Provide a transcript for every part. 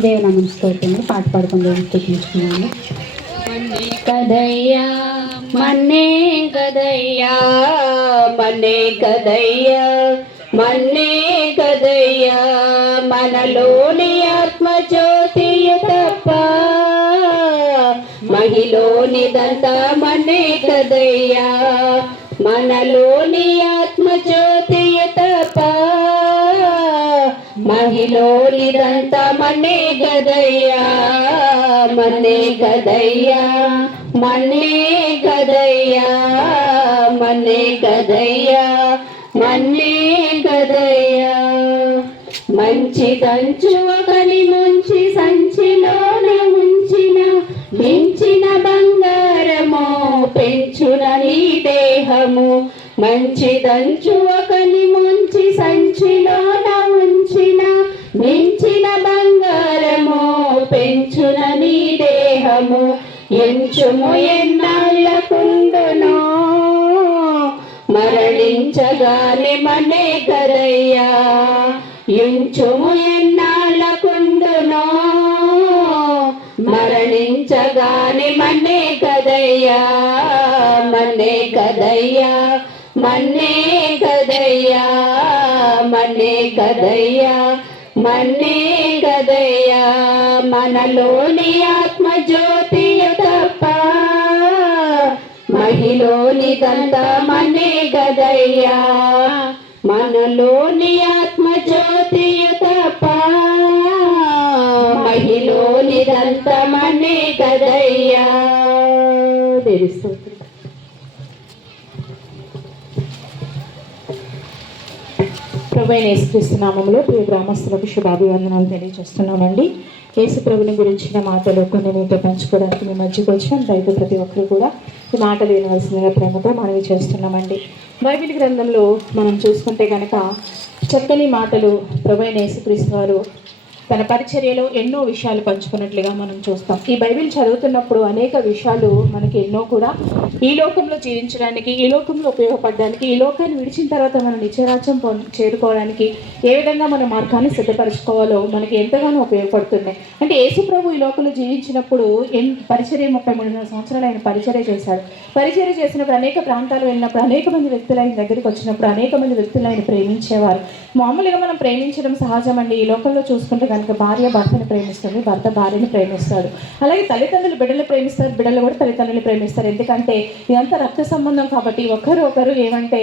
దేవనామం స్తోత్రంలో పాట పాడుకుని దేవుని మన్నే కదయ్యా మన్నే కదయ్యా మన్నే కదయ్యా మన్నే కదయ్యా మనలోని ఆత్మజ్యోతియు తప్ప మహిలోనిదంతా మన్నే కదయ్యా మనలోని ఆత్మజ్యోతి మహిలోనిదంతా మన్నే గదయ్యా మన్నే గదయ్యా మన్నే గదయ్యా మన్నే గదయ్యా మన్నే గదయ్యా మంచిదంచు ఒకని ముంచి సంచిలోన ఉంచిన మించిన బంగారము పెంచున నీ దేహము. మంచిదంచు ఒకని ముంచి సంచిలోన ఎంచుము ఎన్నాళ్ళకుండునో? మరణించగానే మనే కరయ్యా ఎంచుము ఎన్నాళ్ళకుండునో? మరణించగానే మనే కదయ్యా? మనే కదయ్యా? మన్నే కదయ్యా? మన్నే కదయ్యా? మన్నే కదయ్యా? మనలోని ఆత్మజ్యోతి మనలోనిదంత మనే గదయ్యా. మనలోని ఆత్మజ్యోతి తప్ప మహిలోనిదంత మనే గదయ్యా. తెలుస్తుంది స్తోత్రం ప్రభు ప్రియ గ్రామస్తులకు శుభాభివందనాలు తెలియజేస్తున్నామండి. యేసు ప్రభుని గురించిన మాటలు కొన్ని మీతో పంచుకోవడానికి మీ మధ్యకు వచ్చిన రైతు ప్రతి ఒక్కరు కూడా ఈ మాటలు వినవలసిందిగా ప్రేమతో మనవి చేస్తున్నామండి. బైబిల్ గ్రంథంలో మనం చూసుకుంటే కనుక చక్కని మాటలు ప్రభు అయిన యేసుక్రీస్తు వారు తన పరిచర్యలో ఎన్నో విషయాలు పంచుకున్నట్లుగా మనం చూస్తాం. ఈ బైబిల్ చదువుతున్నప్పుడు అనేక విషయాలు మనకి ఎన్నో కూడా ఈ లోకంలో జీవించడానికి ఈ లోకంలో ఉపయోగపడడానికి ఈ లోకాన్ని విడిచిన తర్వాత మనం నిత్యరాజ్యం చేరుకోవడానికి ఏ విధంగా మన మార్గాన్ని సిద్ధపరచుకోవాలో మనకి ఎంతగానో ఉపయోగపడుతున్నాయి అంటే యేసు ప్రభు ఈ లోకంలో జీవించినప్పుడు ఎన్ పరిచర్య ముప్పై మూడు సంవత్సరాలు ఆయన పరిచర్య చేశాడు. పరిచర్య చేసినప్పుడు అనేక ప్రాంతాలు వెళ్ళినప్పుడు అనేక మంది వ్యక్తులు ఆయన దగ్గరికి వచ్చినప్పుడు అనేక మంది వ్యక్తులు ఆయన ప్రేమించేవారు. మామూలుగా మనం ప్రేమించడం సహజం అండి ఈ లోకంలో చూసుకుంటే కనుక భార్య భర్తను ప్రేమిస్తుంది భర్త భార్యని ప్రేమిస్తాడు. అలాగే తల్లిదండ్రులు బిడ్డలు ప్రేమిస్తారు బిడ్డలు కూడా తల్లిదండ్రులు ప్రేమిస్తారు. ఎందుకంటే ఇదంతా రక్త సంబంధం కాబట్టి ఒకరు ఒకరు ఏమంటే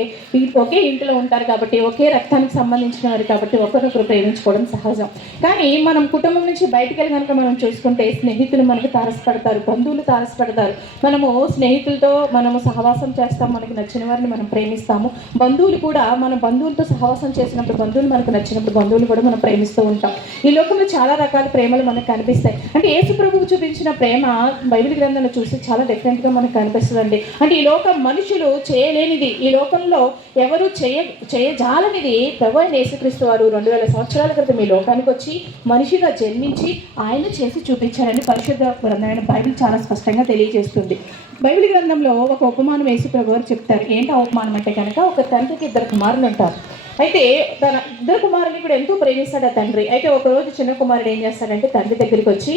ఒకే ఇంటిలో ఉంటారు కాబట్టి ఒకే రక్తానికి సంబంధించిన వారు కాబట్టి ఒకరొకరు ప్రేమించుకోవడం సహజం. కానీ మనం కుటుంబం నుంచి బయటికి వెళ్ళి కనుక మనం చూసుకుంటే స్నేహితులు మనకు తారసపడతారు బంధువులు తారసపడతారు. మనము స్నేహితులతో మనము సహవాసం చేస్తాం మనకి నచ్చిన వారిని మనం ప్రేమిస్తాము. బంధువులు కూడా మన బంధువులతో సహవాసం చేసినప్పుడు బంధువులు మనకు నచ్చినప్పుడు బంధువులు కూడా మనం ప్రేమిస్తూ ఉంటాం. ఈ లోకంలో చాలా రకాల ప్రేమలు మనకు కనిపిస్తాయి. అంటే యేసు ప్రభువు చూపించిన ప్రేమ బైబిల్ గ్రంథంలో చూసి చాలా డిఫరెంట్గా మనకు కనిపిస్తుందండి. అంటే ఈ లోకం మనుషులు చేయలేనిది. ఈ లోకంలో ఎవరు చేయ చేయజాలనిది ప్రభు అయిన యేసుక్రీస్తు వారు రెండు వేల సంవత్సరాల క్రితం ఈ లోకానికి వచ్చి మనిషిగా జన్మించి ఆయన చేసి చూపించారని పరిశుద్ధ గ్రంథమైన బైబిల్ చాలా స్పష్టంగా తెలియజేస్తుంది. బైబిల్ గ్రంథంలో ఒక ఉపమానం యేసు ప్రభు గారు చెప్తారు. ఏంటి ఉపమానం అంటే కనుక ఒక తండ్రికి ఇద్దరు కుమారులు ఉంటారు. అయితే తన ఇద్దరు కుమారుని కూడా ఎంతో ప్రేమిస్తాడు ఆ తండ్రి. అయితే ఒక రోజు చిన్న కుమారుడు ఏం చేస్తాడంటే తండ్రి దగ్గరికి వచ్చి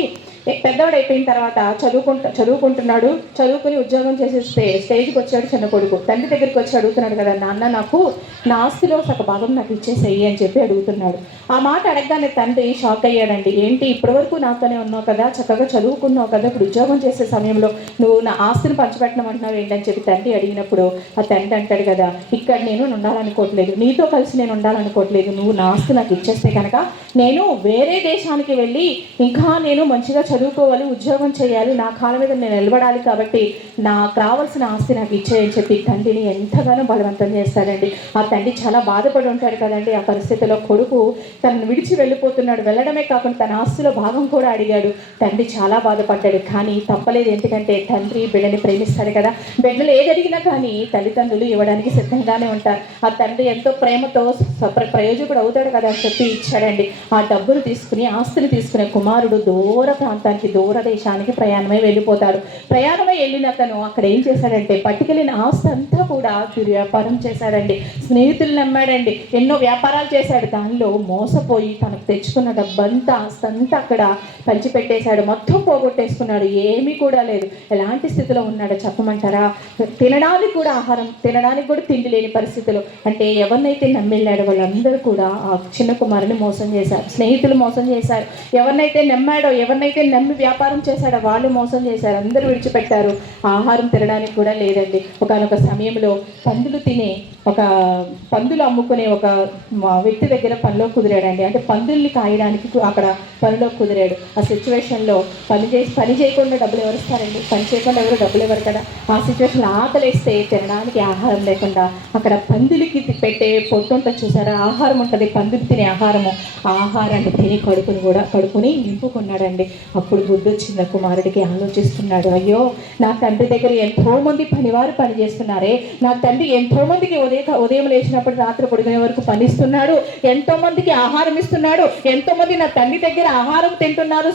పెద్దవాడు అయిపోయిన తర్వాత చదువుకుంటా చదువుకుంటున్నాడు చదువుకుని ఉద్యోగం చేసే స్టే స్టేజ్కి వచ్చాడు చిన్న కొడుకు. తండ్రి దగ్గరికి వచ్చి అడుగుతున్నాడు కదా నాన్న నాకు నా ఆస్తిలో ఒక భాగం నాకు ఇచ్చేసేయి అని చెప్పి అడుగుతున్నాడు. ఆ మాట అడగగానే తండ్రి షాక్ అయ్యాడండి. ఏంటి ఇప్పటివరకు నాతోనే ఉన్నావు కదా చక్కగా చదువుకున్నావు కదా ఇప్పుడు ఉద్యోగం చేసే సమయంలో నువ్వు నా ఆస్తిని పంచిపెట్టడం అంటున్నావు ఏంటని చెప్పి తండ్రి అడిగినప్పుడు ఆ తండ్రి అంటాడు కదా ఇక్కడ నేను ఉండాలనుకోవట్లేదు. నీతో కలిసి నేను ఉండాలనుకోవట్లేదు. నువ్వు నా ఆస్తి నాకు ఇచ్చేస్తే కనుక నేను వేరే దేశానికి వెళ్ళి ఇంకా నేను మంచిగా చదువుకోవాలి ఉద్యోగం చేయాలి నా కాళ్ళ మీద నేను నిలబడాలి కాబట్టి నాకు రావాల్సిన ఆస్తి నాకు ఇచ్చేయని చెప్పి తండ్రిని ఎంతగానో బలవంతం చేస్తాడండి. ఆ తండ్రి చాలా బాధపడి ఉంటాడు కదండి. ఆ పరిస్థితిలో కొడుకు తనను విడిచి వెళ్ళిపోతున్నాడు. వెళ్ళడమే కాకుండా తన ఆస్తిలో భాగం కూడా అడిగాడు. తండ్రి చాలా బాధపడ్డాడు. కానీ తప్పలేదు. ఎందుకంటే తండ్రి బిడ్డని ప్రేమిస్తాడు కదా. బిడ్డలు ఏది అడిగినా కానీ తల్లిదండ్రులు ఇవ్వడానికి సిద్ధంగానే ఉంటారు. ఆ తండ్రి ఎంతో ప్రేమతో ఎంతో ప్రయోజకుడు అవుతాడు కదా అని చెప్పి ఇచ్చాడండి. ఆ డబ్బులు తీసుకుని ఆస్తులు తీసుకునే కుమారుడు దూర ప్రాంతానికి దూర దేశానికి ప్రయాణమై వెళ్ళిపోతాడు. ప్రయాణమై వెళ్ళిన అతను అక్కడ ఏం చేశాడంటే పట్టుకెళ్ళిన ఆస్తి అంతా కూడా వ్యాపారం చేశాడండి. స్నేహితులు నమ్మాడండి. ఎన్నో వ్యాపారాలు చేశాడు. దానిలో మోసపోయి తనకు తెచ్చుకున్న డబ్బంతా ఆస్తి అంతా అక్కడ పంచిపెట్టేశాడు. మొత్తం పోగొట్టేసుకున్నాడు. ఏమీ కూడా లేదు. ఎలాంటి స్థితిలో ఉన్నాడో చెప్పమంటారా? తినడానికి కూడా ఆహారం తినడానికి కూడా తిండి లేని పరిస్థితులు. అంటే ఎవరినైతే నమ్మిళ్ళాడు వాళ్ళందరూ కూడా ఆ చిన్న కుమారుని మోసం చేశారు. స్నేహితులు మోసం చేశారు. ఎవరినైతే నమ్మాడో ఎవరినైతే నమ్మి వ్యాపారం చేశాడో వాళ్ళు మోసం చేశారు. అందరూ విడిచిపెట్టారు. ఆహారం తినడానికి కూడా లేదండి. ఒకనొక సమయంలో పందులు తినే ఒక పందులు అమ్ముకునే ఒక వ్యక్తి దగ్గర పనిలో కుదిరాడండి. అంటే పందుల్ని కాయడానికి అక్కడ పనిలో కుదిరాడు. ఆ సిచ్యువేషన్లో పని చేసి పని చేయకుండా డబ్బులు ఎవరు ఇస్తారండి? పని చేయకుండా ఎవరు డబ్బులు ఎవరు కదా. ఆ సిచ్యువేషన్లో ఆకలేస్తే తినడానికి ఆహారం లేకుండా అక్కడ పందులకి పెట్టే పొట్టు ఉంటుంది చూసారా? ఆహారం ఉంటుంది. పందులు తినే ఆహారము. ఆ ఆహారాన్ని తిని కడుపుని కూడా కడుపుని నింపుకున్నాడండి. అప్పుడు బుద్ధి వచ్చింది. కుమారుడికి ఆలోచిస్తున్నాడు. అయ్యో నా తండ్రి దగ్గర ఎంతో మంది పనివారు పని చేస్తున్నారే నా తండ్రి ఎంతో మందికి లేక ఉదయం లేచినప్పుడు రాత్రి పడుకునే వరకు పనిస్తున్నాడు. ఎంతో మందికి ఆహారం ఇస్తున్నాడు. ఎంతో మంది నా తండ్రి దగ్గర ఆహారం తింటున్నారు.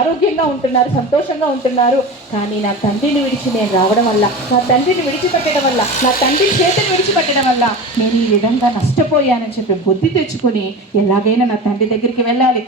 ఆరోగ్యంగా ఉంటున్నారు. సంతోషంగా ఉంటున్నారు. కానీ నా తండ్రిని విడిచి నేను రావడం వల్ల నా తండ్రిని విడిచిపెట్టడం వల్ల నా తండ్రి చేతిని విడిచిపెట్టడం వల్ల నేను ఈ విధంగా నష్టపోయానని చెప్పి బుద్ధి తెచ్చుకొని ఎలాగైనా నా తండ్రి దగ్గరికి వెళ్ళాలి.